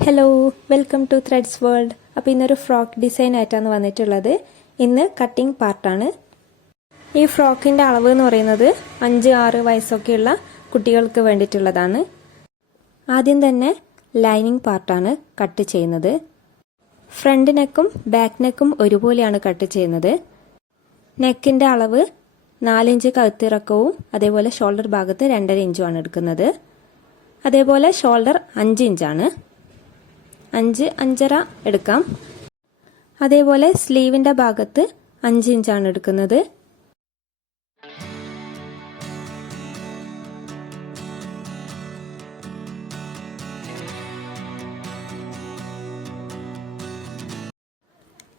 Hello welcome to Threads World അപ്പോൾ ഇന്നൊരു frock design ആയിട്ടാണ് വന്നിട്ടുള്ളത്. ഇന്ന് കട്ടിംഗ് പാർട്ടാണ് ഈ ഫ്രോക്കിന്റെ അളവ് എന്ന് പറയുന്നത് അഞ്ച് ആറ് വയസ്സൊക്കെയുള്ള കുട്ടികൾക്ക് വേണ്ടിയിട്ടുള്ളതാണ്. ആദ്യം തന്നെ ലൈനിങ് പാർട്ടാണ് കട്ട് ചെയ്യുന്നത്. ഫ്രണ്ട് നെക്കും ബാക്ക് നെക്കും ഒരുപോലെയാണ് കട്ട് ചെയ്യുന്നത്. നെക്കിന്റെ അളവ് നാലിഞ്ച് കഴുത്തിറക്കവും അതേപോലെ ഷോൾഡർ ഭാഗത്ത് രണ്ടര ഇഞ്ചുമാണ് എടുക്കുന്നത്. അതേപോലെ ഷോൾഡർ അഞ്ച് ഇഞ്ചാണ്. അഞ്ച് അഞ്ചര എടുക്കാം. അതേപോലെ സ്ലീവിന്റെ ഭാഗത്ത് അഞ്ച് ഇഞ്ചാണ് എടുക്കുന്നത്.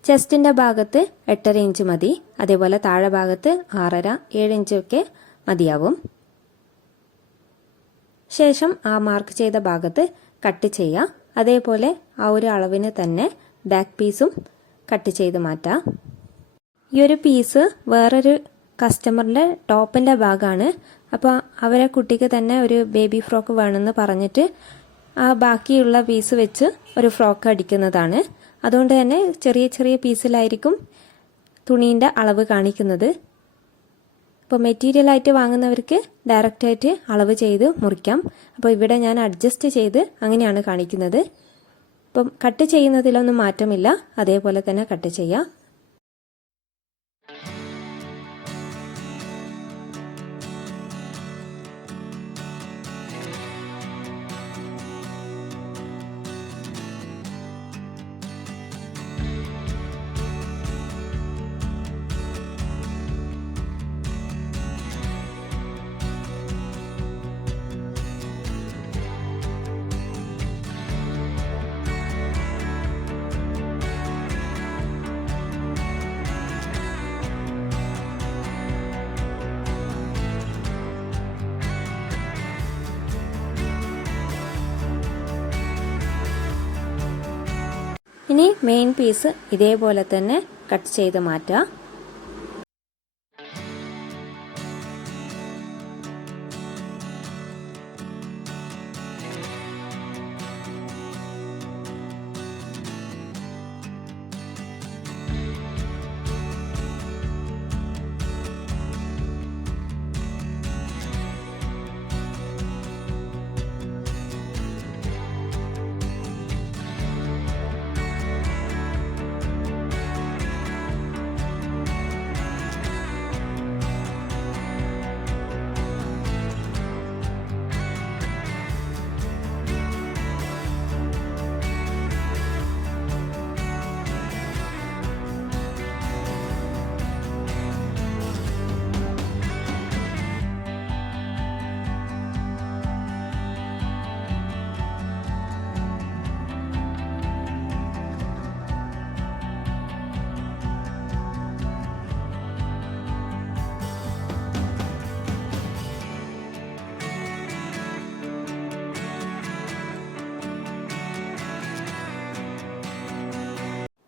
ചെസ്റ്റിന്റെ ഭാഗത്ത് എട്ടര ഇഞ്ച് മതി. അതേപോലെ താഴെ ഭാഗത്ത് ആറര ഏഴ് ഇഞ്ചൊക്കെ മതിയാവും. ശേഷം ആ മാർക്ക് ചെയ്ത ഭാഗത്ത് കട്ട് ചെയ്യുക അതേപോലെ ആ ഒരു അളവിന് തന്നെ ബാക്ക് പീസും കട്ട് ചെയ്ത് മാറ്റാം. ഈ ഒരു പീസ് വേറൊരു കസ്റ്റമറിന്റെ ടോപ്പിന്റെ ഭാഗമാണ് അപ്പോൾ അവരെ കുട്ടിക്ക് തന്നെ ഒരു ബേബി ഫ്രോക്ക് വേണമെന്ന് പറഞ്ഞിട്ട് ആ ബാക്കിയുള്ള പീസ് വെച്ച് ഒരു ഫ്രോക്ക് അടിക്കുന്നതാണ്. അതുകൊണ്ട് തന്നെ ചെറിയ ചെറിയ പീസിലായിരിക്കും തുണീന്റെ അളവ് കാണിക്കുന്നത്. ഇപ്പോൾ മെറ്റീരിയലായിട്ട് വാങ്ങുന്നവർക്ക് ഡയറക്റ്റായിട്ട് അളവ് ചെയ്ത് മുറിക്കാം. അപ്പോൾ ഇവിടെ ഞാൻ അഡ്ജസ്റ്റ് ചെയ്ത് അങ്ങനെയാണ് കാണിക്കുന്നത്. ഇപ്പം കട്ട് ചെയ്യുന്നതിലൊന്നും മാറ്റമില്ല. അതേപോലെ തന്നെ കട്ട് ചെയ്യാം. ഇനി മെയിൻ പീസ് ഇതേപോലെ തന്നെ കട്ട് ചെയ്ത് മാറ്റാം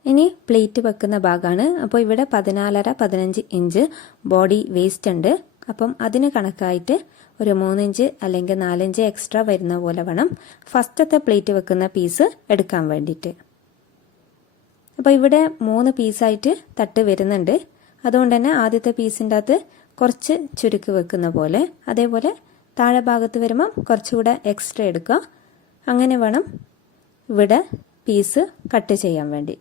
ഇനി പ്ലേറ്റ് വെക്കുന്ന ഭാഗമാണ് അപ്പോൾ ഇവിടെ പതിനാലര പതിനഞ്ച് ഇഞ്ച് ബോഡി വേസ്റ്റ് ഉണ്ട്. അപ്പം അതിന് കണക്കായിട്ട് ഒരു മൂന്നിഞ്ച് അല്ലെങ്കിൽ നാലിഞ്ച് എക്സ്ട്രാ വരുന്ന പോലെ വേണം ഫസ്റ്റത്തെ പ്ലേറ്റ് വെക്കുന്ന പീസ് എടുക്കാൻ വേണ്ടിയിട്ട്. അപ്പോൾ ഇവിടെ മൂന്ന് പീസായിട്ട് തട്ട് വരുന്നുണ്ട്. അതുകൊണ്ട് തന്നെ ആദ്യത്തെ പീസിന്റെ അകത്ത് കുറച്ച് ചുരുക്ക് വെക്കുന്ന പോലെ അതേപോലെ താഴെ ഭാഗത്ത് വരുമ്പം കുറച്ചുകൂടെ എക്സ്ട്രാ എടുക്കുക. അങ്ങനെ വേണം ഇവിടെ പീസ് കട്ട് ചെയ്യാൻ വേണ്ടി.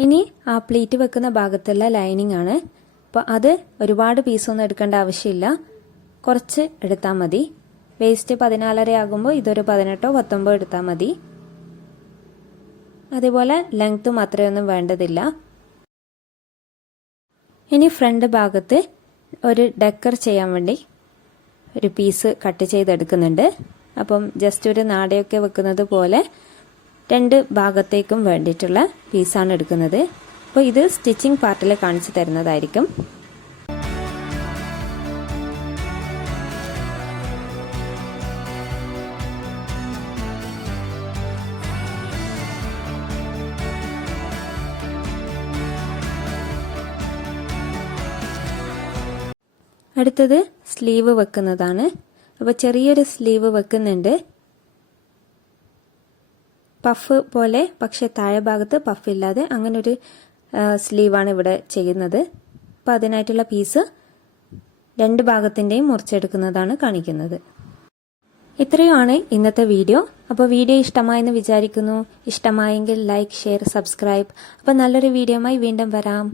ഇനി ആ പ്ലേറ്റ് വെക്കുന്ന ഭാഗത്തുള്ള ലൈനിങ് ആണ്. അപ്പോൾ അത് ഒരുപാട് പീസൊന്നും എടുക്കേണ്ട ആവശ്യമില്ല. കുറച്ച് എടുത്താൽ മതി. വേസ്റ്റ് പതിനാലര ആകുമ്പോൾ ഇതൊരു പതിനെട്ടോ പത്തൊമ്പതോ എടുത്താൽ മതി. അതേപോലെ മാത്രമേ ഒന്നും വേണ്ടതില്ല. ഇനി ഫ്രണ്ട് ഭാഗത്ത് ഒരു ഡെക്കർ ചെയ്യാൻ വേണ്ടി ഒരു പീസ് കട്ട് ചെയ്തെടുക്കുന്നുണ്ട്. അപ്പം ജസ്റ്റ് ഒരു നാടയൊക്കെ വെക്കുന്നത് പോലെ രണ്ട് ഭാഗത്തേക്കും വേണ്ടിയിട്ടുള്ള പീസാണ് എടുക്കുന്നത്. അപ്പോൾ ഇത് സ്റ്റിച്ചിങ് പാർട്ടിൽ കാണിച്ചു തരുന്നതായിരിക്കും. അടുത്തത് സ്ലീവ് വെക്കുന്നതാണ്. അപ്പോൾ ചെറിയൊരു സ്ലീവ് വെക്കുന്നുണ്ട്. പഫ് പോലെ പക്ഷെ താഴെ ഭാഗത്ത് പഫ് ഇല്ലാതെ അങ്ങനെ ഒരു സ്ലീവാണ് ഇവിടെ ചെയ്യുന്നത്. അപ്പോൾ അതിനായിട്ടുള്ള പീസ് രണ്ട് ഭാഗത്തിന്റെയും മുറിച്ചെടുക്കുന്നതാണ് കാണിക്കുന്നത്. ഇത്രയുമാണ് ഇന്നത്തെ വീഡിയോ അപ്പോൾ വീഡിയോ ഇഷ്ടമായെന്ന് വിചാരിക്കുന്നു. ഇഷ്ടമായെങ്കിൽ ലൈക്ക് ഷെയർ സബ്സ്ക്രൈബ് അപ്പോൾ നല്ലൊരു വീഡിയോയുമായി വീണ്ടും വരാം.